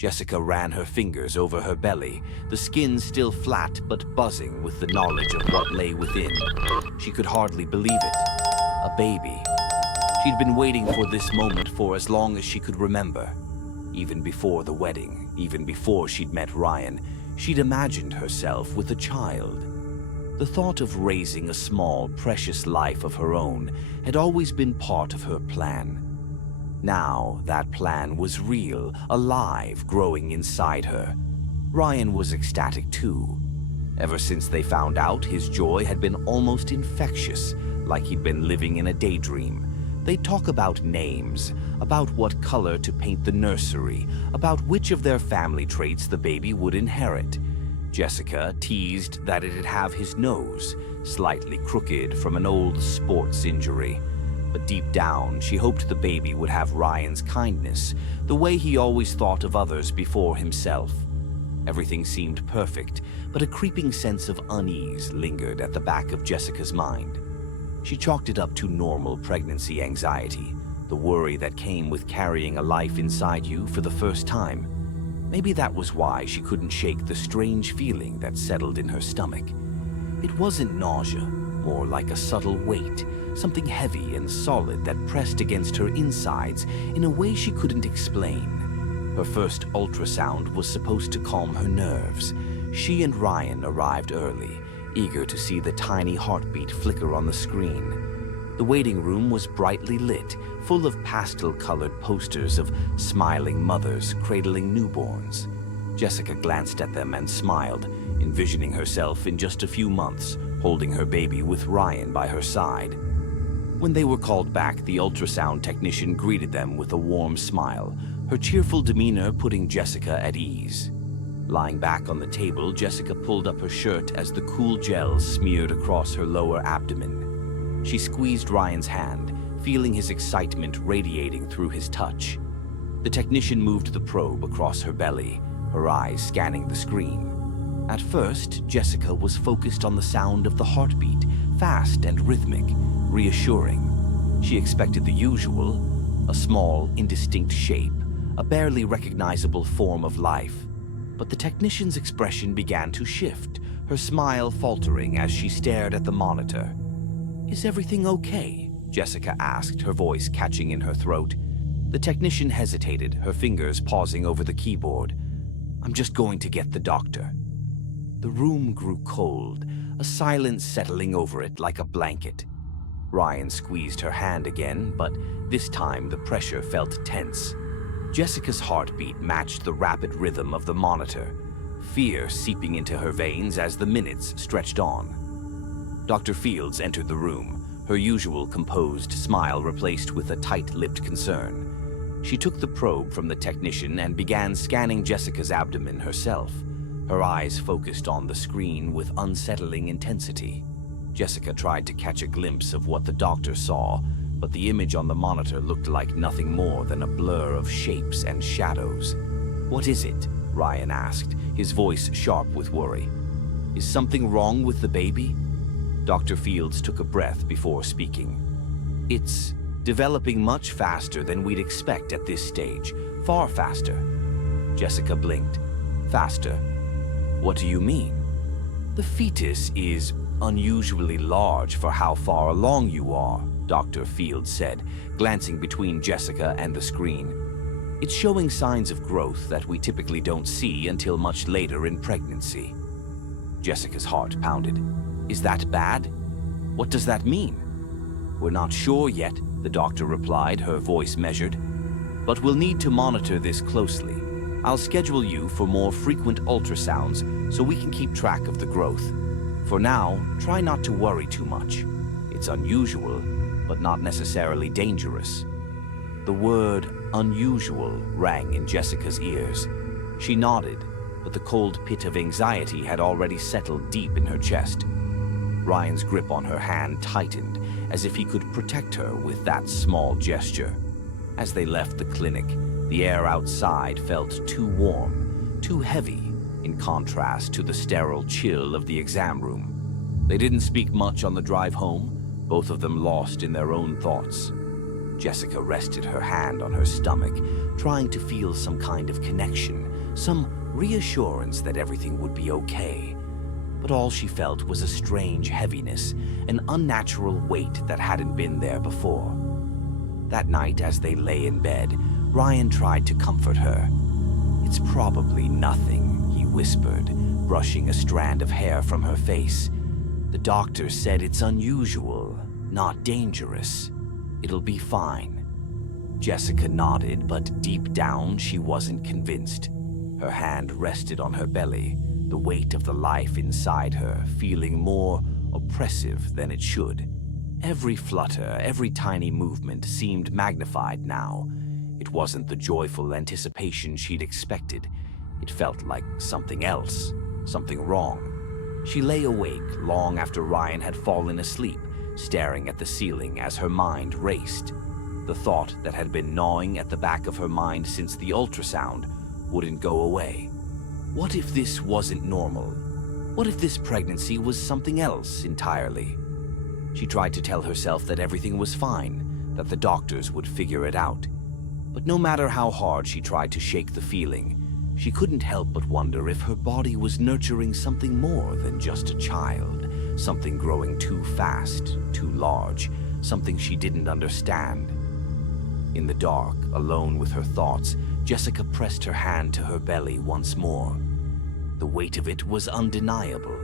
Jessica ran her fingers over her belly, the skin still flat but buzzing with the knowledge of what lay within. She could hardly believe it. A baby. She'd been waiting for this moment for as long as she could remember. Even before the wedding, even before she'd met Ryan, she'd imagined herself with a child. The thought of raising a small, precious life of her own had always been part of her plan. Now, that plan was real, alive, growing inside her. Ryan was ecstatic too. Ever since they found out, his joy had been almost infectious, like he'd been living in a daydream. They'd talk about names, about what color to paint the nursery, about which of their family traits the baby would inherit. Jessica teased that it'd have his nose, slightly crooked from an old sports injury. But deep down, she hoped the baby would have Ryan's kindness, the way he always thought of others before himself. Everything seemed perfect, but a creeping sense of unease lingered at the back of Jessica's mind. She chalked it up to normal pregnancy anxiety, the worry that came with carrying a life inside you for the first time. Maybe that was why she couldn't shake the strange feeling that settled in her stomach. It wasn't nausea, more like a subtle weight, something heavy and solid that pressed against her insides in a way she couldn't explain. Her first ultrasound was supposed to calm her nerves. She and Ryan arrived early, eager to see the tiny heartbeat flicker on the screen. The waiting room was brightly lit, full of pastel-colored posters of smiling mothers cradling newborns. Jessica glanced at them and smiled, envisioning herself in just a few months, holding her baby with Ryan by her side. When they were called back, the ultrasound technician greeted them with a warm smile, her cheerful demeanor putting Jessica at ease. Lying back on the table, Jessica pulled up her shirt as the cool gel smeared across her lower abdomen. She squeezed Ryan's hand, feeling his excitement radiating through his touch. The technician moved the probe across her belly, her eyes scanning the screen. At first, Jessica was focused on the sound of the heartbeat, fast and rhythmic, reassuring. She expected the usual, a small, indistinct shape, a barely recognizable form of life. But the technician's expression began to shift, her smile faltering as she stared at the monitor. "Is everything okay?" Jessica asked, her voice catching in her throat. The technician hesitated, her fingers pausing over the keyboard. "I'm just going to get the doctor." The room grew cold, a silence settling over it like a blanket. Ryan squeezed her hand again, but this time the pressure felt tense. Jessica's heartbeat matched the rapid rhythm of the monitor, fear seeping into her veins as the minutes stretched on. Dr. Fields entered the room, her usual composed smile replaced with a tight-lipped concern. She took the probe from the technician and began scanning Jessica's abdomen herself, her eyes focused on the screen with unsettling intensity. Jessica tried to catch a glimpse of what the doctor saw, but the image on the monitor looked like nothing more than a blur of shapes and shadows. "What is it?" Ryan asked, his voice sharp with worry. "Is something wrong with the baby?" Dr. Fields took a breath before speaking. "It's developing much faster than we'd expect at this stage, far faster." Jessica blinked. "Faster? What do you mean?" "The fetus is unusually large for how far along you are," Dr. Fields said, glancing between Jessica and the screen. "It's showing signs of growth that we typically don't see until much later in pregnancy." Jessica's heart pounded. "Is that bad? What does that mean?" "We're not sure yet," the doctor replied, her voice measured. "But we'll need to monitor this closely. I'll schedule you for more frequent ultrasounds so we can keep track of the growth. For now, try not to worry too much. It's unusual, but not necessarily dangerous." The word unusual rang in Jessica's ears. She nodded, but the cold pit of anxiety had already settled deep in her chest. Ryan's grip on her hand tightened, as if he could protect her with that small gesture. As they left the clinic, the air outside felt too warm, too heavy, in contrast to the sterile chill of the exam room. They didn't speak much on the drive home, both of them lost in their own thoughts. Jessica rested her hand on her stomach, trying to feel some kind of connection, some reassurance that everything would be okay. But all she felt was a strange heaviness, an unnatural weight that hadn't been there before. That night, as they lay in bed, Ryan tried to comfort her. "It's probably nothing," he whispered, brushing a strand of hair from her face. "The doctor said it's unusual, not dangerous. It'll be fine." Jessica nodded, but deep down she wasn't convinced. Her hand rested on her belly, the weight of the life inside her feeling more oppressive than it should. Every flutter, every tiny movement seemed magnified now. It wasn't the joyful anticipation she'd expected. It felt like something else, something wrong. She lay awake long after Ryan had fallen asleep, staring at the ceiling as her mind raced. The thought that had been gnawing at the back of her mind since the ultrasound wouldn't go away. What if this wasn't normal? What if this pregnancy was something else entirely? She tried to tell herself that everything was fine, that the doctors would figure it out. But no matter how hard she tried to shake the feeling, she couldn't help but wonder if her body was nurturing something more than just a child, something growing too fast, too large, something she didn't understand. In the dark, alone with her thoughts, Jessica pressed her hand to her belly once more. The weight of it was undeniable,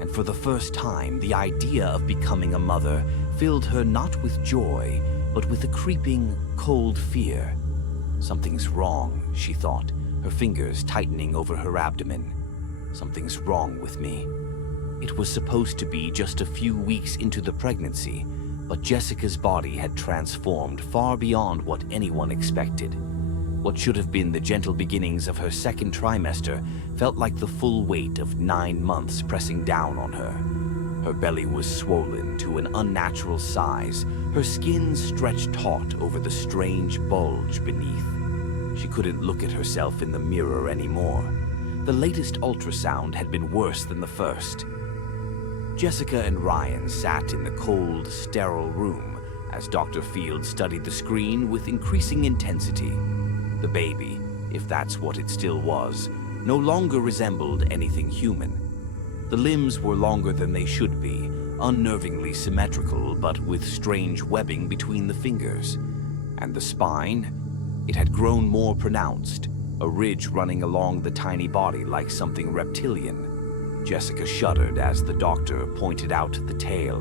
and for the first time, the idea of becoming a mother filled her not with joy, but with a creeping, cold fear. Something's wrong, she thought, her fingers tightening over her abdomen. Something's wrong with me. It was supposed to be just a few weeks into the pregnancy, but Jessica's body had transformed far beyond what anyone expected. What should have been the gentle beginnings of her second trimester felt like the full weight of 9 months pressing down on her. Her belly was swollen to an unnatural size, her skin stretched taut over the strange bulge beneath. She couldn't look at herself in the mirror anymore. The latest ultrasound had been worse than the first. Jessica and Ryan sat in the cold, sterile room as Dr. Field studied the screen with increasing intensity. The baby, if that's what it still was, no longer resembled anything human. The limbs were longer than they should be, unnervingly symmetrical but with strange webbing between the fingers. And the spine? It had grown more pronounced, a ridge running along the tiny body like something reptilian. Jessica shuddered as the doctor pointed out the tail,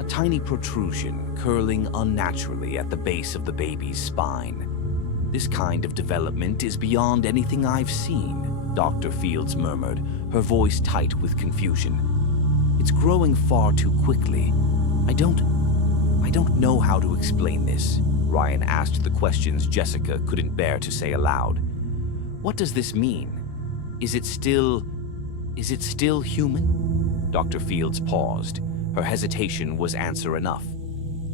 a tiny protrusion curling unnaturally at the base of the baby's spine. "This kind of development is beyond anything I've seen," Dr. Fields murmured, her voice tight with confusion. "It's growing far too quickly. I don't know how to explain this." Ryan asked the questions Jessica couldn't bear to say aloud. "What does this mean? Is it still human?" Dr. Fields paused. Her hesitation was answer enough.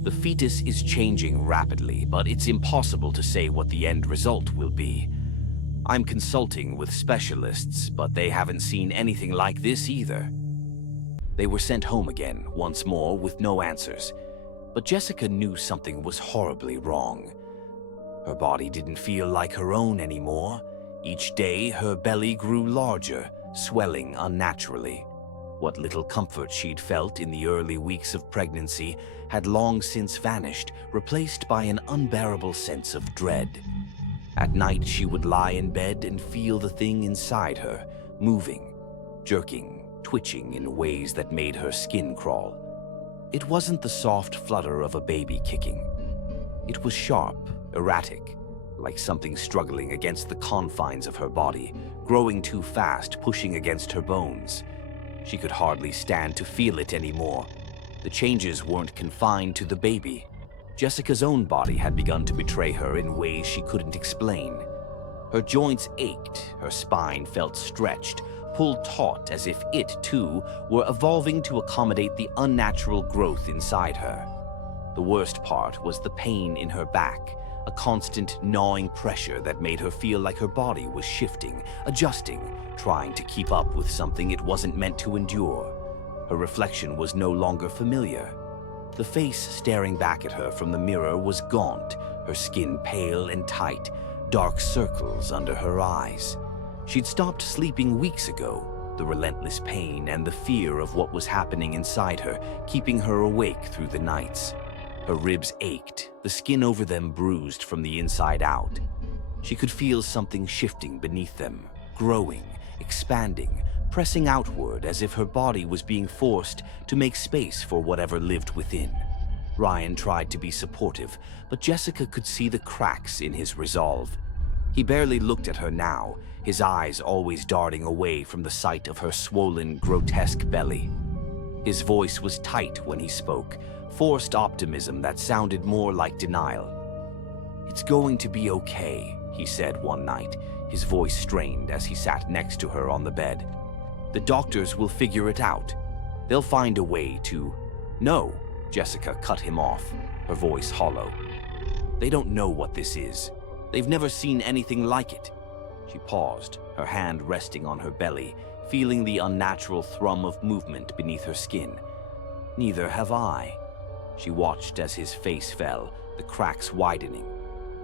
"The fetus is changing rapidly, but it's impossible to say what the end result will be. I'm consulting with specialists, but they haven't seen anything like this either." They were sent home again, once more, with no answers. But Jessica knew something was horribly wrong. Her body didn't feel like her own anymore. Each day, her belly grew larger, swelling unnaturally. What little comfort she'd felt in the early weeks of pregnancy had long since vanished, replaced by an unbearable sense of dread. At night, she would lie in bed and feel the thing inside her, moving, jerking, twitching in ways that made her skin crawl. It wasn't the soft flutter of a baby kicking. It was sharp, erratic, like something struggling against the confines of her body, growing too fast, pushing against her bones. She could hardly stand to feel it anymore. The changes weren't confined to the baby. Jessica's own body had begun to betray her in ways she couldn't explain. Her joints ached, her spine felt stretched, pulled taut as if it, too, were evolving to accommodate the unnatural growth inside her. The worst part was the pain in her back, a constant gnawing pressure that made her feel like her body was shifting, adjusting, trying to keep up with something it wasn't meant to endure. Her reflection was no longer familiar. The face staring back at her from the mirror was gaunt, her skin pale and tight, dark circles under her eyes. She'd stopped sleeping weeks ago, the relentless pain and the fear of what was happening inside her keeping her awake through the nights. Her ribs ached, the skin over them bruised from the inside out. She could feel something shifting beneath them, growing, expanding, pressing outward as if her body was being forced to make space for whatever lived within. Ryan tried to be supportive, but Jessica could see the cracks in his resolve. He barely looked at her now, his eyes always darting away from the sight of her swollen, grotesque belly. His voice was tight when he spoke, forced optimism that sounded more like denial. "It's going to be okay," he said one night, his voice strained as he sat next to her on the bed. "The doctors will figure it out. They'll find a way to—" "No," Jessica cut him off, her voice hollow. "They don't know what this is. They've never seen anything like it." She paused, her hand resting on her belly, feeling the unnatural thrum of movement beneath her skin. "Neither have I." She watched as his face fell, the cracks widening.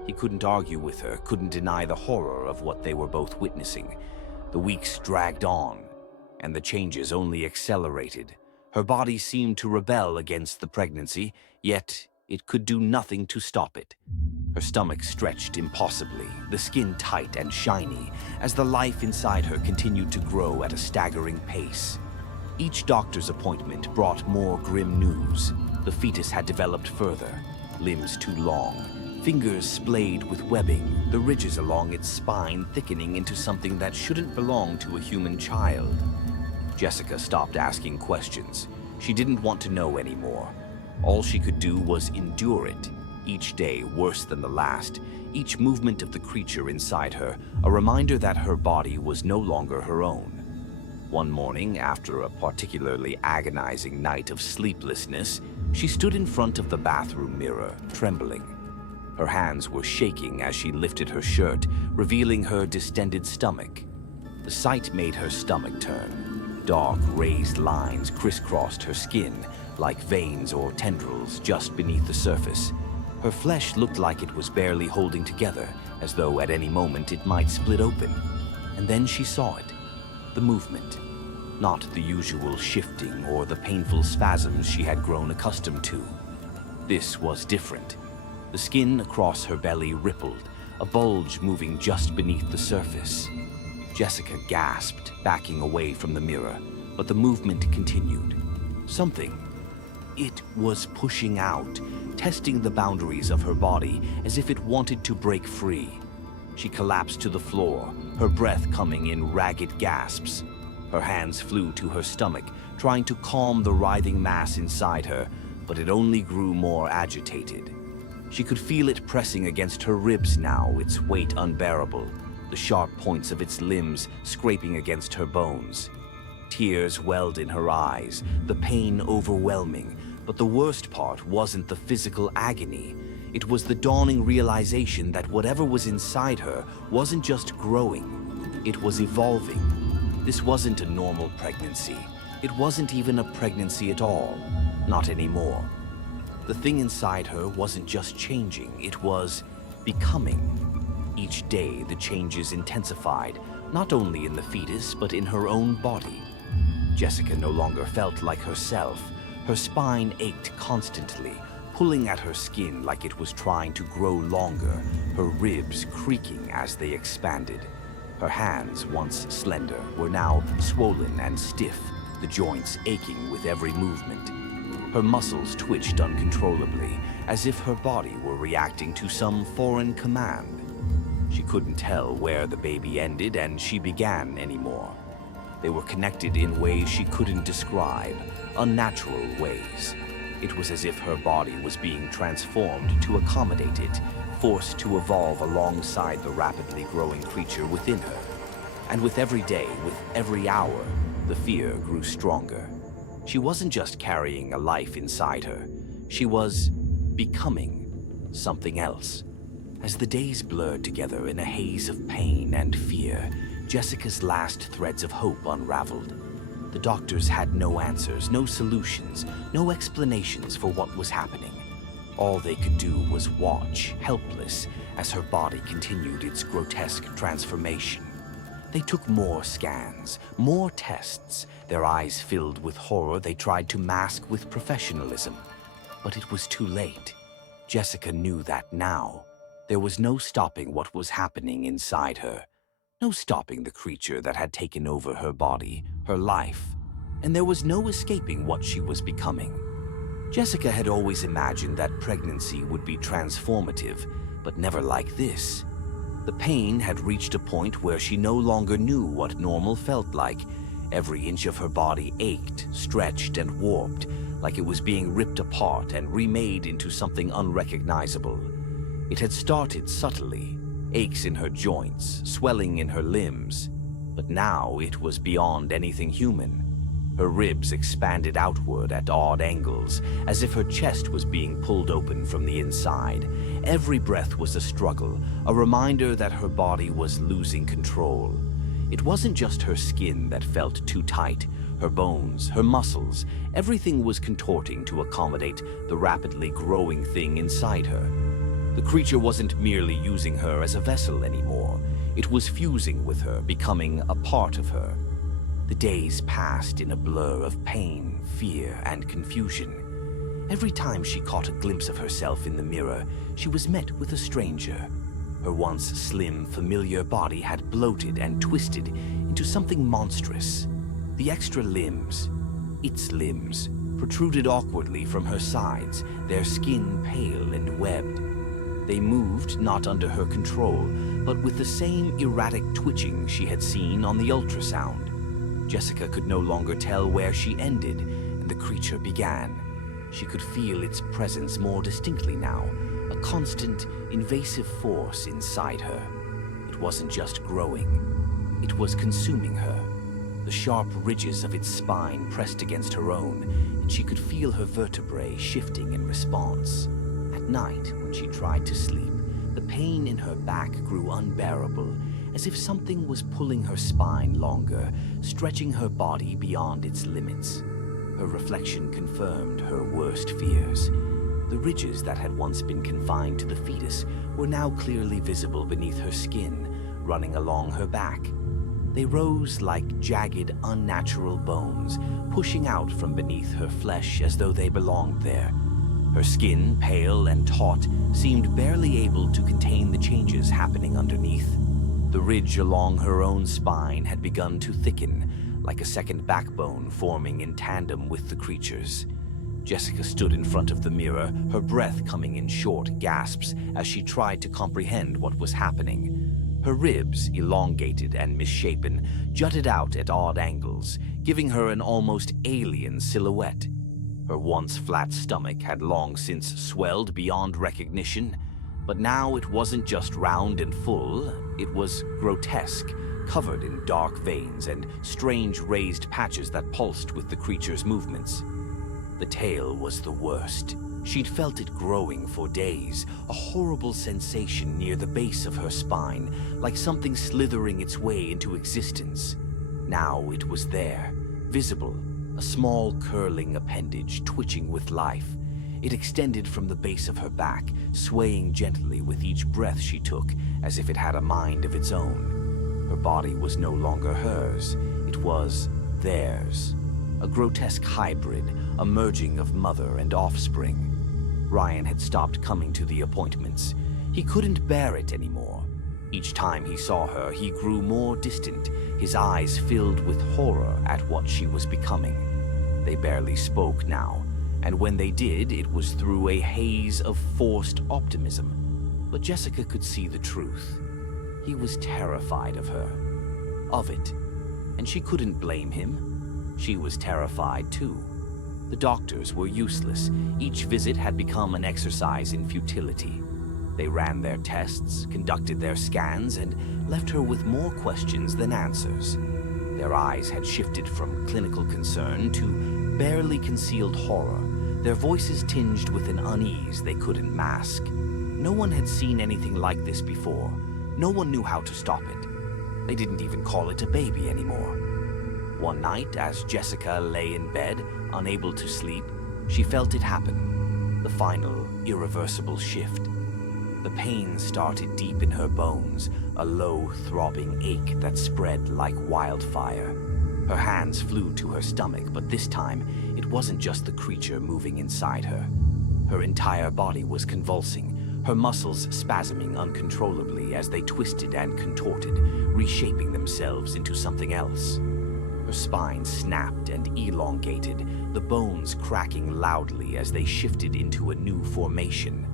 He couldn't argue with her, couldn't deny the horror of what they were both witnessing. The weeks dragged on, and the changes only accelerated. Her body seemed to rebel against the pregnancy, yet it could do nothing to stop it. Her stomach stretched impossibly, the skin tight and shiny, as the life inside her continued to grow at a staggering pace. Each doctor's appointment brought more grim news. The fetus had developed further, limbs too long, fingers splayed with webbing, the ridges along its spine thickening into something that shouldn't belong to a human child. Jessica stopped asking questions. She didn't want to know anymore. All she could do was endure it, each day worse than the last, each movement of the creature inside her, a reminder that her body was no longer her own. One morning, after a particularly agonizing night of sleeplessness, she stood in front of the bathroom mirror, trembling. Her hands were shaking as she lifted her shirt, revealing her distended stomach. The sight made her stomach turn. Dark, raised lines crisscrossed her skin, like veins or tendrils just beneath the surface. Her flesh looked like it was barely holding together, as though at any moment it might split open. And then she saw it. The movement. Not the usual shifting or the painful spasms she had grown accustomed to. This was different. The skin across her belly rippled, a bulge moving just beneath the surface. Jessica gasped, backing away from the mirror, but the movement continued. Something. It was pushing out, testing the boundaries of her body as if it wanted to break free. She collapsed to the floor, her breath coming in ragged gasps. Her hands flew to her stomach, trying to calm the writhing mass inside her, but it only grew more agitated. She could feel it pressing against her ribs now, its weight unbearable, the sharp points of its limbs scraping against her bones. Tears welled in her eyes, the pain overwhelming, but the worst part wasn't the physical agony. It was the dawning realization that whatever was inside her wasn't just growing, it was evolving. This wasn't a normal pregnancy. It wasn't even a pregnancy at all. Not anymore. The thing inside her wasn't just changing, it was becoming. Each day, the changes intensified, not only in the fetus, but in her own body. Jessica no longer felt like herself. Her spine ached constantly, pulling at her skin like it was trying to grow longer, her ribs creaking as they expanded. Her hands, once slender, were now swollen and stiff, the joints aching with every movement. Her muscles twitched uncontrollably, as if her body were reacting to some foreign command. She couldn't tell where the baby ended and she began anymore. They were connected in ways she couldn't describe, unnatural ways. It was as if her body was being transformed to accommodate it, forced to evolve alongside the rapidly growing creature within her. And with every day, with every hour, the fear grew stronger. She wasn't just carrying a life inside her. She was becoming something else. As the days blurred together in a haze of pain and fear, Jessica's last threads of hope unraveled. The doctors had no answers, no solutions, no explanations for what was happening. All they could do was watch, helpless, as her body continued its grotesque transformation. They took more scans, more tests. Their eyes filled with horror they tried to mask with professionalism. But it was too late. Jessica knew that now. There was no stopping what was happening inside her. No stopping the creature that had taken over her body, her life. And there was no escaping what she was becoming. Jessica had always imagined that pregnancy would be transformative, but never like this. The pain had reached a point where she no longer knew what normal felt like. Every inch of her body ached, stretched, and warped, like it was being ripped apart and remade into something unrecognizable. It had started subtly, aches in her joints, swelling in her limbs, but now it was beyond anything human. Her ribs expanded outward at odd angles, as if her chest was being pulled open from the inside. Every breath was a struggle, a reminder that her body was losing control. It wasn't just her skin that felt too tight. Her bones, her muscles, everything was contorting to accommodate the rapidly growing thing inside her. The creature wasn't merely using her as a vessel anymore. It was fusing with her, becoming a part of her. The days passed in a blur of pain, fear, and confusion. Every time she caught a glimpse of herself in the mirror, she was met with a stranger. Her once slim, familiar body had bloated and twisted into something monstrous. The extra limbs, its limbs, protruded awkwardly from her sides, their skin pale and webbed. They moved not under her control, but with the same erratic twitching she had seen on the ultrasound. Jessica could no longer tell where she ended and the creature began. She could feel its presence more distinctly now, a constant, invasive force inside her. It wasn't just growing, it was consuming her. The sharp ridges of its spine pressed against her own, and she could feel her vertebrae shifting in response. At night, when she tried to sleep, the pain in her back grew unbearable, as if something was pulling her spine longer, stretching her body beyond its limits. Her reflection confirmed her worst fears. The ridges that had once been confined to the fetus were now clearly visible beneath her skin, running along her back. They rose like jagged, unnatural bones, pushing out from beneath her flesh as though they belonged there. Her skin, pale and taut, seemed barely able to contain the changes happening underneath. The ridge along her own spine had begun to thicken, like a second backbone forming in tandem with the creature's. Jessica stood in front of the mirror, her breath coming in short gasps as she tried to comprehend what was happening. Her ribs, elongated and misshapen, jutted out at odd angles, giving her an almost alien silhouette. Her once flat stomach had long since swelled beyond recognition, but now it wasn't just round and full, it was grotesque, covered in dark veins and strange raised patches that pulsed with the creature's movements. The tail was the worst. She'd felt it growing for days, a horrible sensation near the base of her spine, like something slithering its way into existence. Now it was there, visible, a small curling appendage twitching with life. It extended from the base of her back, swaying gently with each breath she took, as if it had a mind of its own. Her body was no longer hers, it was theirs. A grotesque hybrid, a merging of mother and offspring. Ryan had stopped coming to the appointments. He couldn't bear it anymore. Each time he saw her, he grew more distant, his eyes filled with horror at what she was becoming. They barely spoke now, and when they did, it was through a haze of forced optimism. But Jessica could see the truth. He was terrified of her, of it, and she couldn't blame him. She was terrified too. The doctors were useless. Each visit had become an exercise in futility. They ran their tests, conducted their scans, and left her with more questions than answers. Their eyes had shifted from clinical concern to barely concealed horror, their voices tinged with an unease they couldn't mask. No one had seen anything like this before. No one knew how to stop it. They didn't even call it a baby anymore. One night, as Jessica lay in bed, unable to sleep, she felt it happen. The final, irreversible shift. The pain started deep in her bones, a low, throbbing ache that spread like wildfire. Her hands flew to her stomach, but this time, it wasn't just the creature moving inside her. Her entire body was convulsing, her muscles spasming uncontrollably as they twisted and contorted, reshaping themselves into something else. Her spine snapped and elongated, the bones cracking loudly as they shifted into a new formation.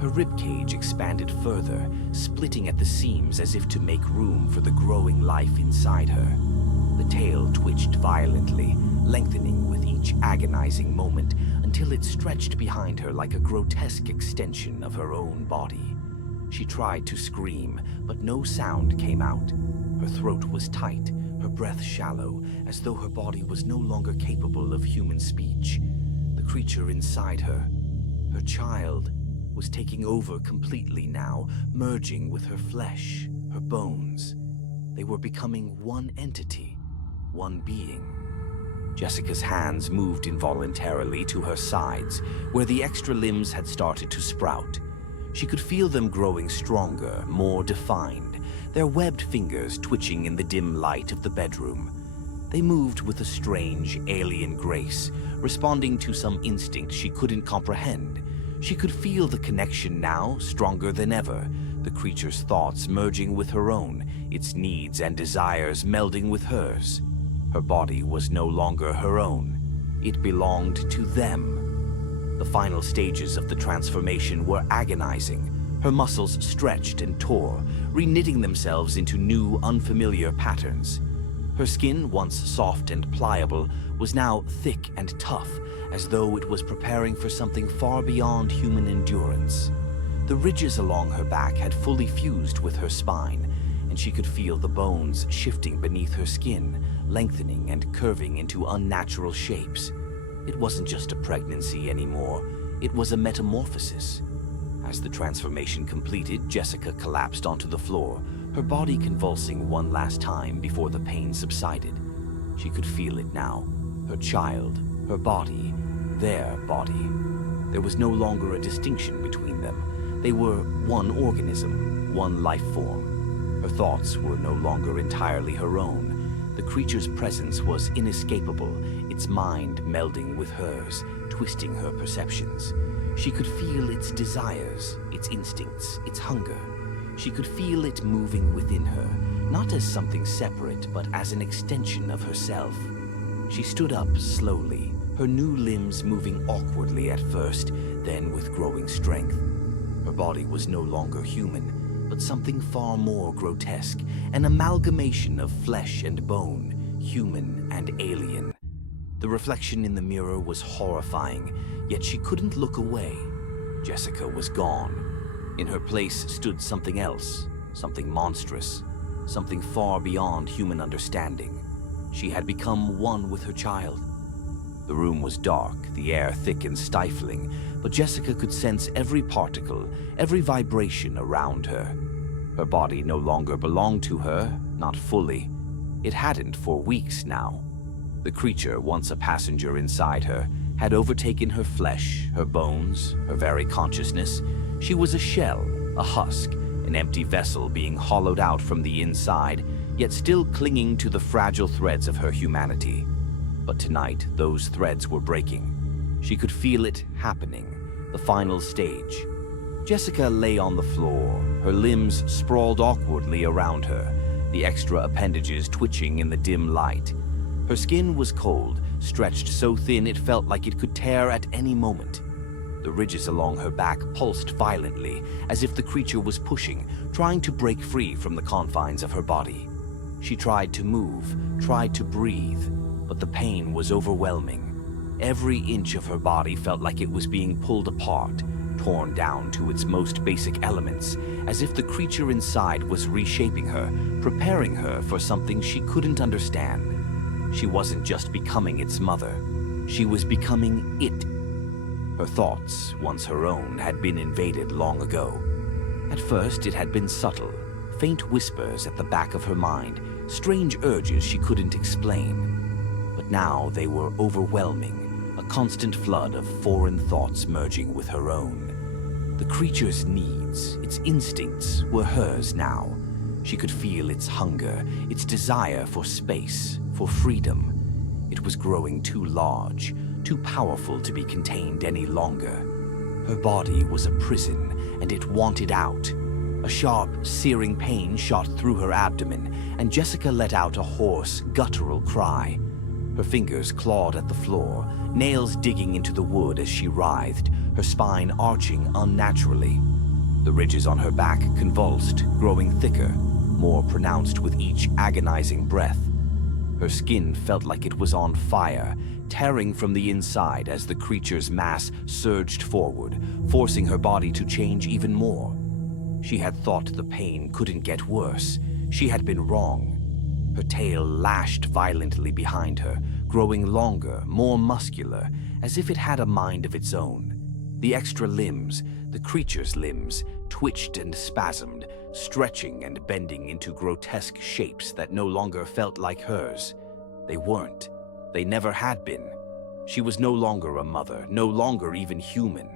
Her ribcage expanded further, splitting at the seams as if to make room for the growing life inside her. The tail twitched violently, lengthening with each agonizing moment until it stretched behind her like a grotesque extension of her own body. She tried to scream, but no sound came out. Her throat was tight, her breath shallow, as though her body was no longer capable of human speech. The creature inside her, her child, was taking over completely now, merging with her flesh, her bones. They were becoming one entity, one being. Jessica's hands moved involuntarily to her sides, where the extra limbs had started to sprout. She could feel them growing stronger, more defined, their webbed fingers twitching in the dim light of the bedroom. They moved with a strange, alien grace, responding to some instinct she couldn't comprehend. She could feel the connection now, stronger than ever, the creature's thoughts merging with her own, its needs and desires melding with hers. Her body was no longer her own. It belonged to them. The final stages of the transformation were agonizing. Her muscles stretched and tore, reknitting themselves into new, unfamiliar patterns. Her skin, once soft and pliable, was now thick and tough, as though it was preparing for something far beyond human endurance. The ridges along her back had fully fused with her spine, and she could feel the bones shifting beneath her skin, lengthening and curving into unnatural shapes. It wasn't just a pregnancy anymore, it was a metamorphosis. As the transformation completed, Jessica collapsed onto the floor, her body convulsing one last time before the pain subsided. She could feel it now, her child, her body, their body. There was no longer a distinction between them. They were one organism, one life form. Her thoughts were no longer entirely her own. The creature's presence was inescapable, its mind melding with hers, twisting her perceptions. She could feel its desires, its instincts, its hunger. She could feel it moving within her, not as something separate, but as an extension of herself. She stood up slowly, her new limbs moving awkwardly at first, then with growing strength. Her body was no longer human, but something far more grotesque, an amalgamation of flesh and bone, human and alien. The reflection in the mirror was horrifying, yet she couldn't look away. Jessica was gone. In her place stood something else, something monstrous, something far beyond human understanding. She had become one with her child. The room was dark, the air thick and stifling, but Jessica could sense every particle, every vibration around her. Her body no longer belonged to her, not fully. It hadn't for weeks now. The creature, once a passenger inside her, had overtaken her flesh, her bones, her very consciousness. She was a shell, a husk, an empty vessel being hollowed out from the inside, yet still clinging to the fragile threads of her humanity. But tonight, those threads were breaking. She could feel it happening, the final stage. Jessica lay on the floor, her limbs sprawled awkwardly around her, the extra appendages twitching in the dim light. Her skin was cold, stretched so thin it felt like it could tear at any moment. The ridges along her back pulsed violently, as if the creature was pushing, trying to break free from the confines of her body. She tried to move, tried to breathe, but the pain was overwhelming. Every inch of her body felt like it was being pulled apart, torn down to its most basic elements, as if the creature inside was reshaping her, preparing her for something she couldn't understand. She wasn't just becoming its mother, she was becoming it. Her thoughts, once her own, had been invaded long ago. At first, it had been subtle, faint whispers at the back of her mind, strange urges she couldn't explain. But now they were overwhelming, a constant flood of foreign thoughts merging with her own. The creature's needs, its instincts, were hers now. She could feel its hunger, its desire for space, for freedom. It was growing too large, too powerful to be contained any longer. Her body was a prison, and it wanted out. A sharp, searing pain shot through her abdomen, and Jessica let out a hoarse, guttural cry. Her fingers clawed at the floor, nails digging into the wood as she writhed, her spine arching unnaturally. The ridges on her back convulsed, growing thicker, more pronounced with each agonizing breath. Her skin felt like it was on fire, tearing from the inside as the creature's mass surged forward, forcing her body to change even more. She had thought the pain couldn't get worse. She had been wrong. Her tail lashed violently behind her, growing longer, more muscular, as if it had a mind of its own. The extra limbs, the creature's limbs, twitched and spasmed, stretching and bending into grotesque shapes that no longer felt like hers. They weren't. They never had been. She was no longer a mother, no longer even human.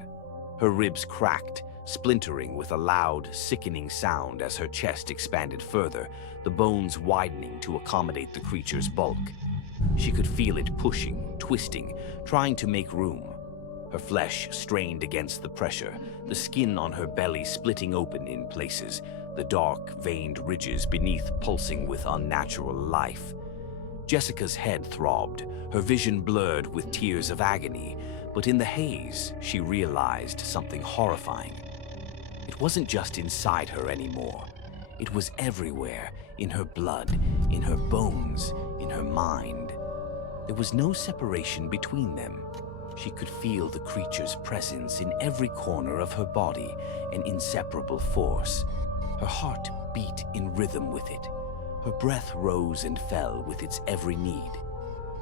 Her ribs cracked, splintering with a loud, sickening sound as her chest expanded further, the bones widening to accommodate the creature's bulk. She could feel it pushing, twisting, trying to make room. Her flesh strained against the pressure, the skin on her belly splitting open in places, the dark, veined ridges beneath pulsing with unnatural life. Jessica's head throbbed, her vision blurred with tears of agony, but in the haze, she realized something horrifying. It wasn't just inside her anymore. It was everywhere, in her blood, in her bones, in her mind. There was no separation between them. She could feel the creature's presence in every corner of her body, an inseparable force. Her heart beat in rhythm with it. Her breath rose and fell with its every need.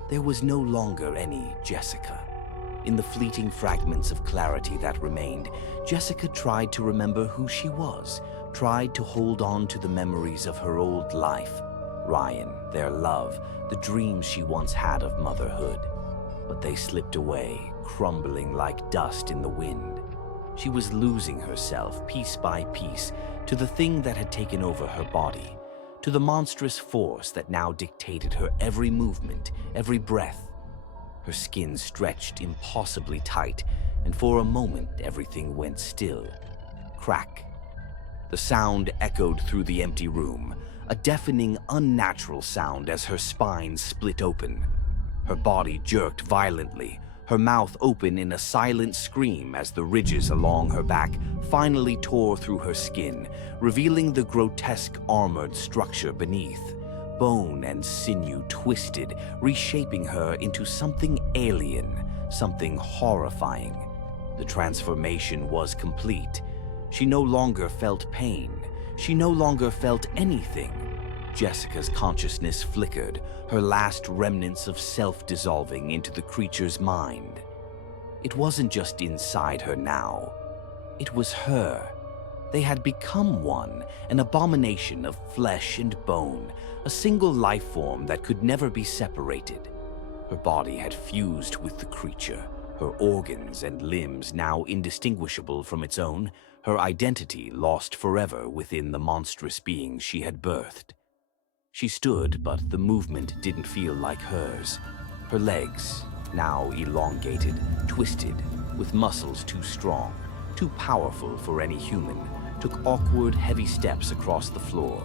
There was no longer any Jessica. In the fleeting fragments of clarity that remained, Jessica tried to remember who she was, tried to hold on to the memories of her old life. Ryan, their love, the dreams she once had of motherhood. But they slipped away, crumbling like dust in the wind. She was losing herself, piece by piece, to the thing that had taken over her body, to the monstrous force that now dictated her every movement, every breath. Her skin stretched impossibly tight, and for a moment everything went still. Crack. The sound echoed through the empty room, a deafening, unnatural sound as her spine split open. Her body jerked violently, her mouth open in a silent scream as the ridges along her back finally tore through her skin, revealing the grotesque armored structure beneath. Bone and sinew twisted, reshaping her into something alien, something horrifying. The transformation was complete. She no longer felt pain. She no longer felt anything. Jessica's consciousness flickered, her last remnants of self dissolving into the creature's mind. It wasn't just inside her now. It was her. They had become one, an abomination of flesh and bone, a single life form that could never be separated. Her body had fused with the creature, her organs and limbs now indistinguishable from its own, her identity lost forever within the monstrous being she had birthed. She stood, but the movement didn't feel like hers. Her legs, now elongated, twisted, with muscles too strong, too powerful for any human, took awkward, heavy steps across the floor.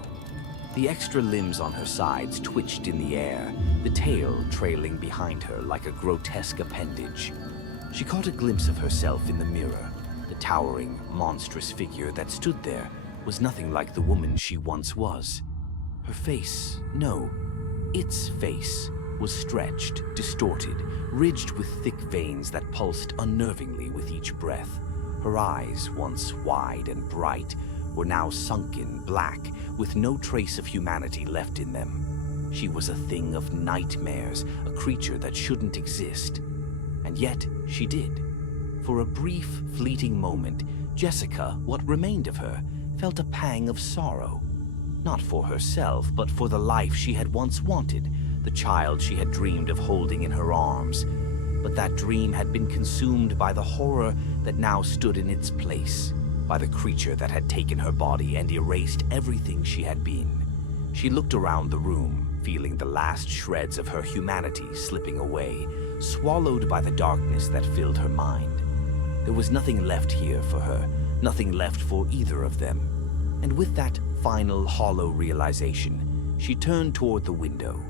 The extra limbs on her sides twitched in the air, the tail trailing behind her like a grotesque appendage. She caught a glimpse of herself in the mirror. The towering, monstrous figure that stood there was nothing like the woman she once was. Her face, no, its face, was stretched, distorted, ridged with thick veins that pulsed unnervingly with each breath. Her eyes, once wide and bright, were now sunken, black, with no trace of humanity left in them. She was a thing of nightmares, a creature that shouldn't exist. And yet, she did. For a brief, fleeting moment, Jessica, what remained of her, felt a pang of sorrow. Not for herself, but for the life she had once wanted, the child she had dreamed of holding in her arms. But that dream had been consumed by the horror that now stood in its place. by the creature that had taken her body and erased everything she had been. She looked around the room, feeling the last shreds of her humanity slipping away, swallowed by the darkness that filled her mind. There was nothing left here for her, nothing left for either of them. And with that final hollow realization, she turned toward the window.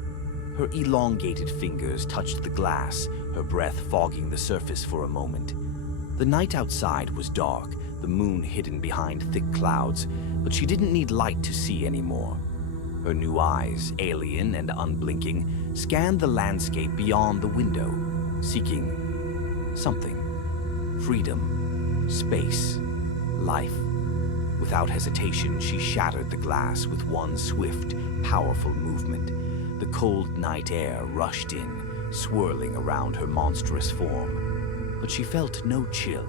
Her elongated fingers touched the glass, her breath fogging the surface for a moment. The night outside was dark, the moon hidden behind thick clouds, but she didn't need light to see anymore. Her new eyes, alien and unblinking, scanned the landscape beyond the window, seeking something. Freedom, space, life. Without hesitation, she shattered the glass with one swift, powerful movement. The cold night air rushed in, swirling around her monstrous form. But she felt no chill.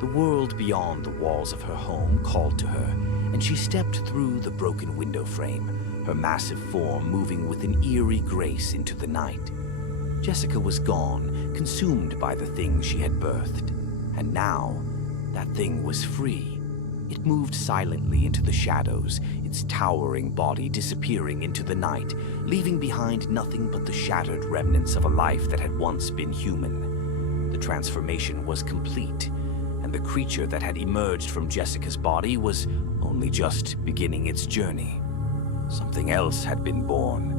The world beyond the walls of her home called to her, and she stepped through the broken window frame, her massive form moving with an eerie grace into the night. Jessica was gone, consumed by the thing she had birthed. And now, that thing was free. It moved silently into the shadows, its towering body disappearing into the night, leaving behind nothing but the shattered remnants of a life that had once been human. The transformation was complete, and the creature that had emerged from Jessica's body was only just beginning its journey. Something else had been born.